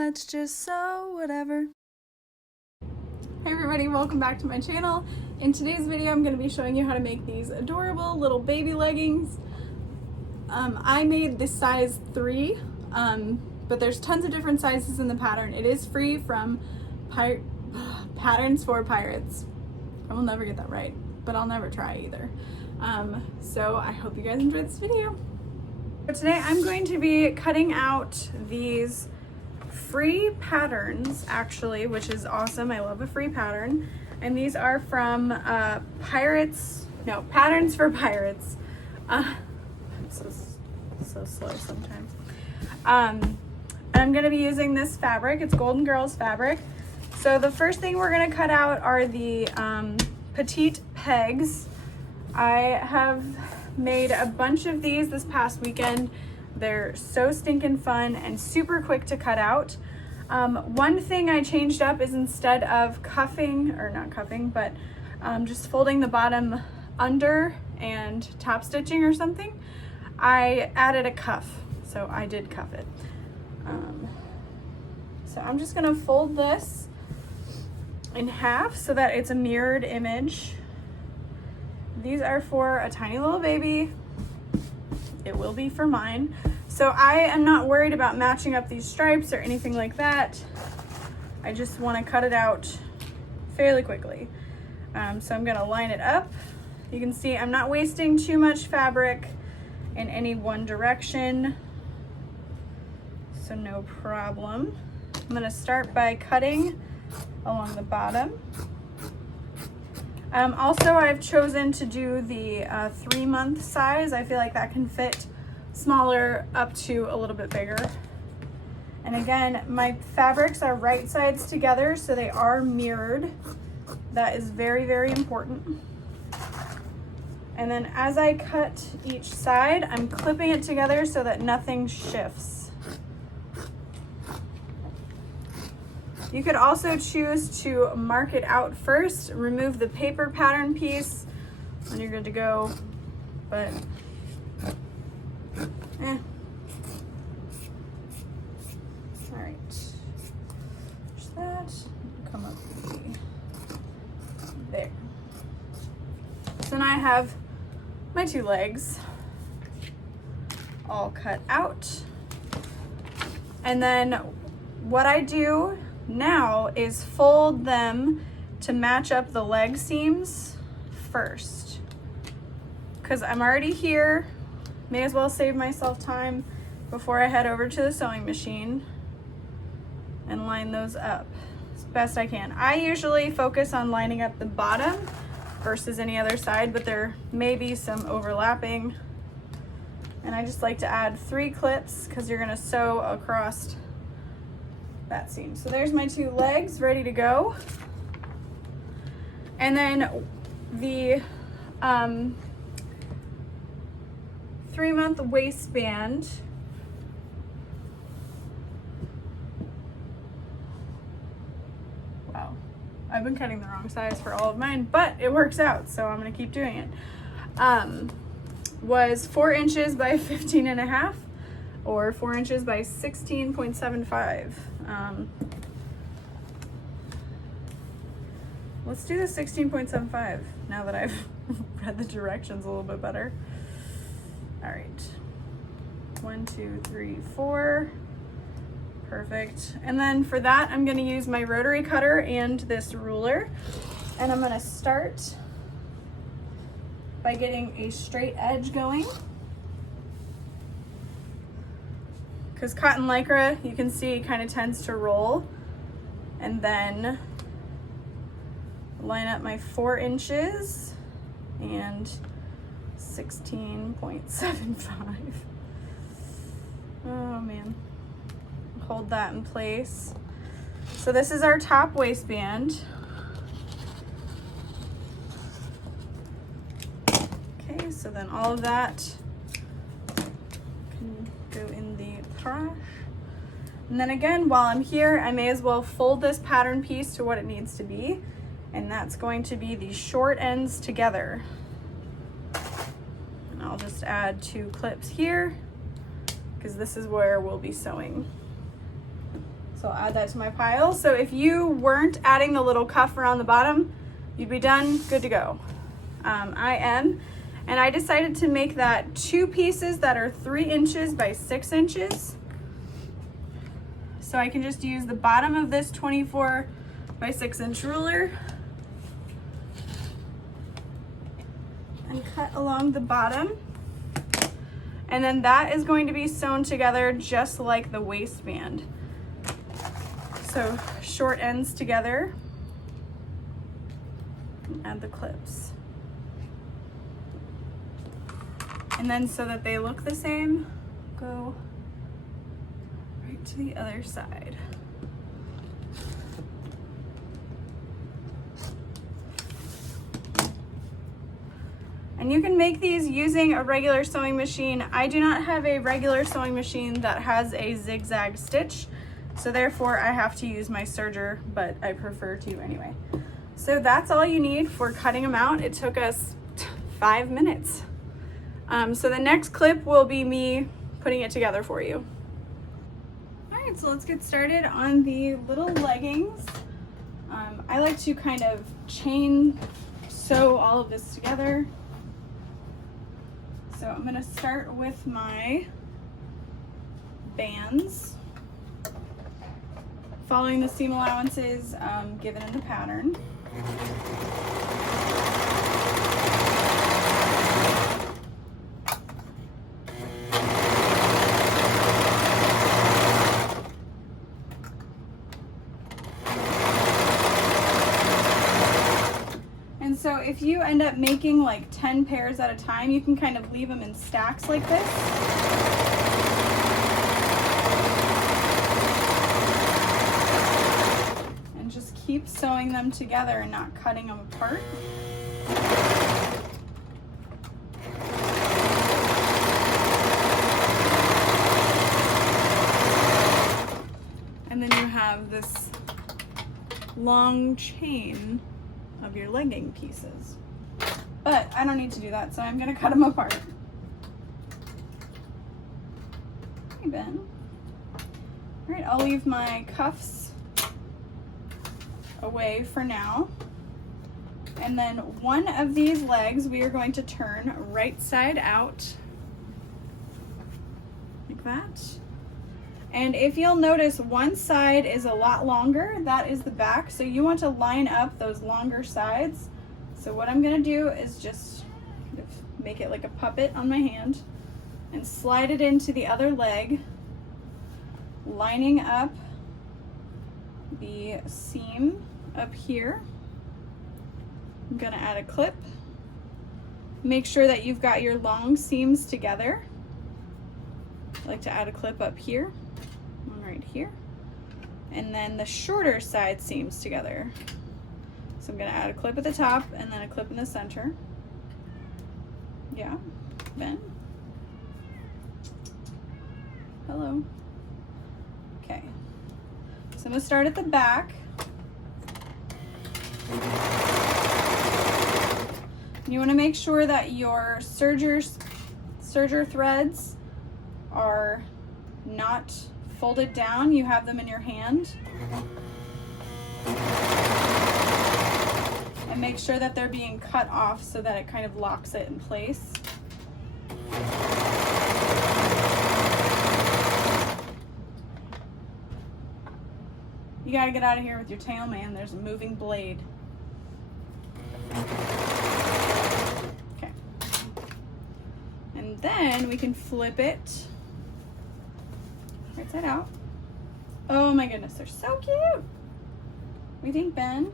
let's just sew whatever. Hey everybody, welcome back to my channel. In today's video, I'm going to be showing you how to make these adorable little baby leggings. I made this size 3, but there's tons of different sizes in the pattern. It is free from Patterns for Pirates. I will never get that right, but I'll never try either. So I hope you guys enjoyed this video. But today I'm going to be cutting out these free patterns, actually, which is awesome. I love a free pattern. And these are from Patterns for Pirates. I'm so slow sometimes. And I'm gonna be using this fabric. It's Golden Girls fabric. So the first thing we're gonna cut out are the petite pegs. I have made a bunch of these this past weekend. They're so stinking fun and super quick to cut out. One thing I changed up is instead of cuffing, or not cuffing, but just folding the bottom under and top stitching or something, I added a cuff. So I did cuff it. So I'm just gonna fold this in half so that it's a mirrored image. These are for a tiny little baby. It will be for mine. So I am not worried about matching up these stripes or anything like that. I just want to cut it out fairly quickly. So I'm gonna line it up. You can see I'm not wasting too much fabric in any one direction, so no problem. I'm gonna start by cutting along the bottom. Also, I've chosen to do the 3-month size. I feel like that can fit smaller up to a little bit bigger. And again, my fabrics are right sides together, so they are mirrored. That is very, very important. And then as I cut each side, I'm clipping it together so that nothing shifts. You could also choose to mark it out first, remove the paper pattern piece, and you're good to go, but All right, there's that, come up there. So now I have my 2 legs all cut out. And then what I do now is fold them to match up the leg seams first. Because I'm already here, may as well save myself time before I head over to the sewing machine and line those up as best I can. I usually focus on lining up the bottom versus any other side, but there may be some overlapping. And I just like to add 3 clips because you're gonna sew across that seam. So there's my 2 legs ready to go. And then the 3-month waistband. Wow, I've been cutting the wrong size for all of mine, but it works out, so I'm gonna keep doing it. Was 4 inches by 15.5 or 4 inches by 16.75. Let's do the 16.75 now that I've read the directions a little bit better. All right, 1, 2, 3, 4. Perfect. And then for that, I'm gonna use my rotary cutter and this ruler. And I'm gonna start by getting a straight edge going. Because cotton Lycra, you can see, kind of tends to roll. And then line up my 4 inches and 16.75. Oh man. Hold that in place. So this is our top waistband. Okay, so then all of that can go in the trash. And then again, while I'm here, I may as well fold this pattern piece to what it needs to be. And that's going to be the short ends together. And I'll just add 2 clips here because this is where we'll be sewing. So I'll add that to my pile. So if you weren't adding the little cuff around the bottom, you'd be done, good to go. I am, and I decided to make that 2 pieces that are 3 inches by 6 inches. So I can just use the bottom of this 24 by 6 inch ruler and cut along the bottom. And then that is going to be sewn together just like the waistband. So short ends together, and add the clips. And then so that they look the same, go right to the other side. And you can make these using a regular sewing machine. I do not have a regular sewing machine that has a zigzag stitch, so therefore I have to use my serger, but I prefer to anyway. So that's all you need for cutting them out. It took us 5 minutes. So the next clip will be me putting it together for you. All right, so let's get started on the little leggings. I like to kind of chain sew all of this together. So I'm gonna start with my bands, following the seam allowances given in the pattern. And so if you end up making like 10 pairs at a time, you can kind of leave them in stacks like this. And just keep sewing them together and not cutting them apart. And then you have this long chain of your legging pieces. But I don't need to do that, so I'm gonna cut them apart. Hey, Ben. All right, I'll leave my cuffs away for now. And then one of these legs we are going to turn right side out, like that. And if you'll notice, one side is a lot longer, that is the back, so you want to line up those longer sides. So what I'm gonna do is just kind of make it like a puppet on my hand and slide it into the other leg, lining up the seam up here. I'm gonna add a clip. Make sure that you've got your long seams together. I like to add a clip up here. One right here, and then the shorter side seams together. So I'm going to add a clip at the top and then a clip in the center. Yeah, Ben. Hello. Okay, so I'm going to start at the back. You want to make sure that your serger threads are not folded down, you have them in your hand. And make sure that they're being cut off so that it kind of locks it in place. You gotta get out of here with your tail, man. There's a moving blade. Okay. And then we can flip it right side out. Oh my goodness, they're so cute. What do you think, Ben?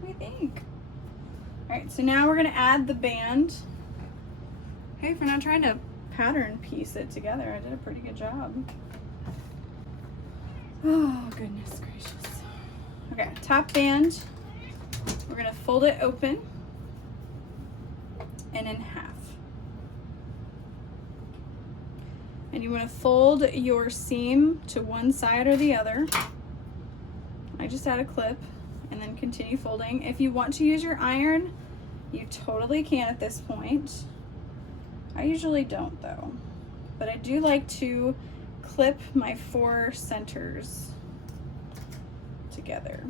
What do you think? All right, so now we're gonna add the band. Hey, if we're not trying to pattern piece it together, I did a pretty good job. Oh, goodness gracious. Okay, top band. We're gonna fold it open and in half. And you want to fold your seam to one side or the other. I just add a clip and then continue folding. If you want to use your iron, you totally can at this point. I usually don't though, but I do like to clip my 4 centers. together.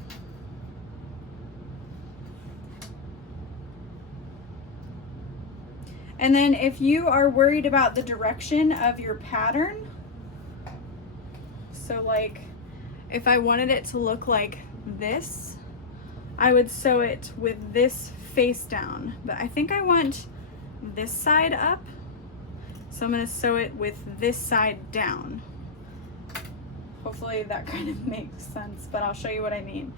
And then if you are worried about the direction of your pattern, so like if I wanted it to look like this, I would sew it with this face down, but I think I want this side up, so I'm going to sew it with this side down. Hopefully that kind of makes sense, but I'll show you what I mean.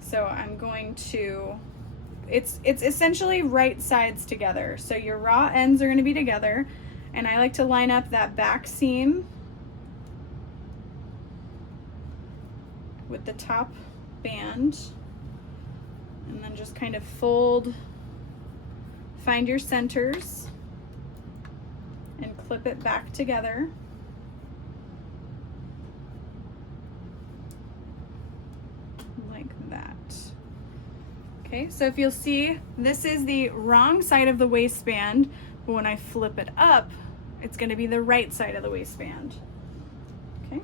So I'm going to, it's essentially right sides together, so your raw ends are going to be together, and I like to line up that back seam with the top band, and then just kind of fold, find your centers and clip it back together. Like that. Okay, so if you'll see, this is the wrong side of the waistband, but when I flip it up, it's going to be the right side of the waistband. Okay,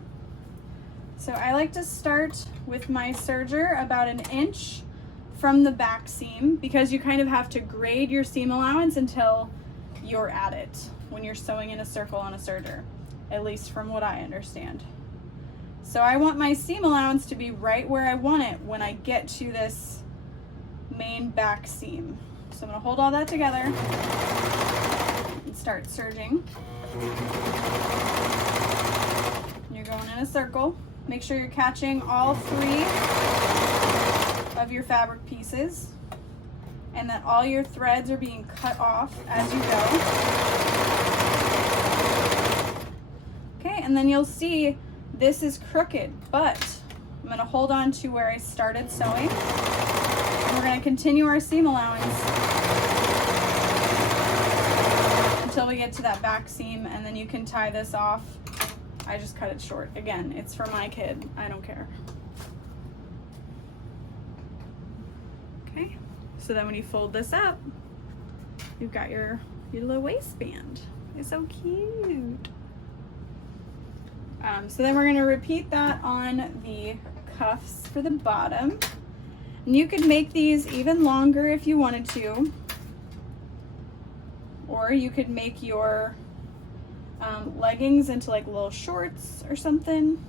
so I like to start with my serger about 1 inch from the back seam, because you kind of have to grade your seam allowance until you're at it when you're sewing in a circle on a serger, at least from what I understand. So I want my seam allowance to be right where I want it when I get to this main back seam. So I'm going to hold all that together and start serging. You're going in a circle. Make sure you're catching all 3 of your fabric pieces, and that all your threads are being cut off as you go. Okay, and then you'll see this is crooked, but I'm going to hold on to where I started sewing, and we're going to continue our seam allowance until we get to that back seam, and then you can tie this off. I just cut it short. Again, it's for my kid. I don't care. Okay, so then when you fold this up, you've got your little waistband. It's so cute. So then we're going to repeat that on the cuffs for the bottom. And you could make these even longer if you wanted to, or you could make your leggings into like little shorts or something.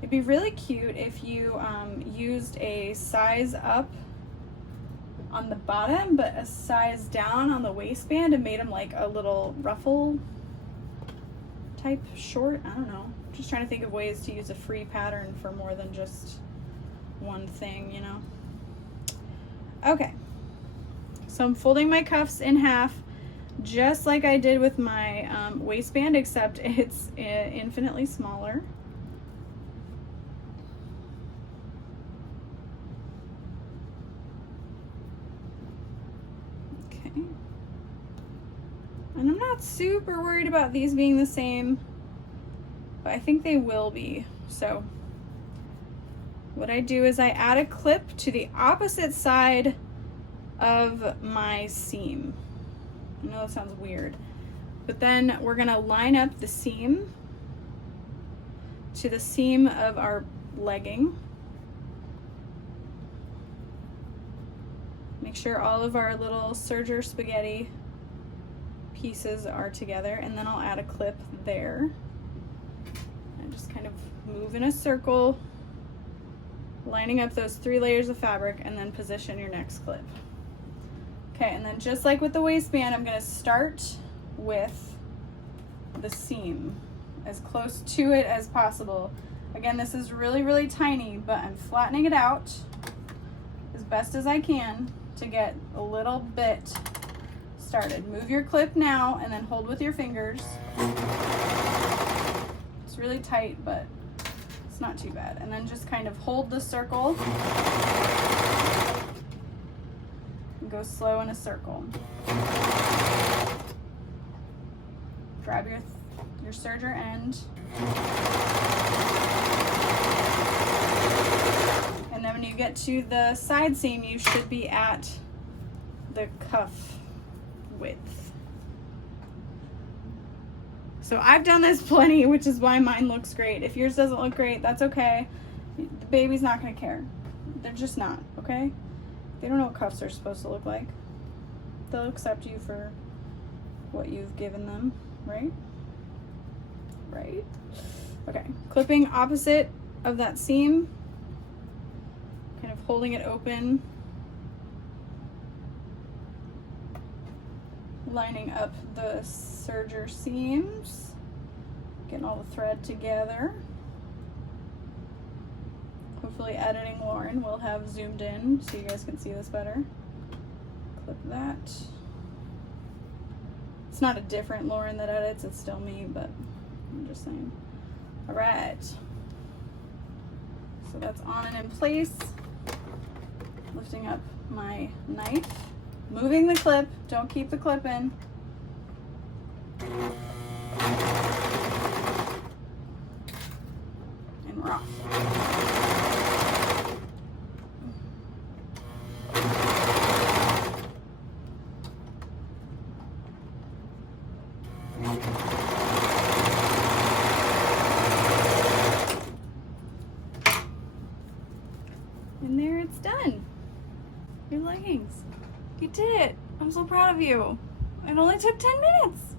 It'd be really cute if you used a size up on the bottom but a size down on the waistband and made them like a little ruffle type short. I don't know, just trying to think of ways to use a free pattern for more than just one thing, you know. Okay, so I'm folding my cuffs in half just like I did with my waistband, except it's infinitely smaller. And I'm not super worried about these being the same, but I think they will be. So what I do is I add a clip to the opposite side of my seam. I know that sounds weird, but then we're gonna line up the seam to the seam of our legging. Make sure all of our little serger spaghetti pieces are together, and then I'll add a clip there and just kind of move in a circle, lining up those 3 layers of fabric, and then position your next clip. Okay, and then just like with the waistband, I'm going to start with the seam as close to it as possible. Again, this is really, really tiny, but I'm flattening it out as best as I can to get a little bit started. Move your clip now and then hold with your fingers. It's really tight, but it's not too bad. And then just kind of hold the circle and go slow in a circle. Grab your serger end. And then when you get to the side seam, you should be at the cuff width. So I've done this plenty, which is why mine looks great. If yours doesn't look great, that's okay. The baby's not gonna care. They're just not, okay? They don't know what cuffs are supposed to look like. They'll accept you for what you've given them, right? Right? Okay, clipping opposite of that seam, kind of holding it open, lining up the serger seams, getting all the thread together. Hopefully editing Lauren will have zoomed in so you guys can see this better. Clip that. It's not a different Lauren that edits, it's still me, but I'm just saying. All right. So that's on and in place. Lifting up my knife. Moving the clip, don't keep the clip in. And we're off. And there it's done. Your leggings. You did it. I'm so proud of you. It only took 10 minutes.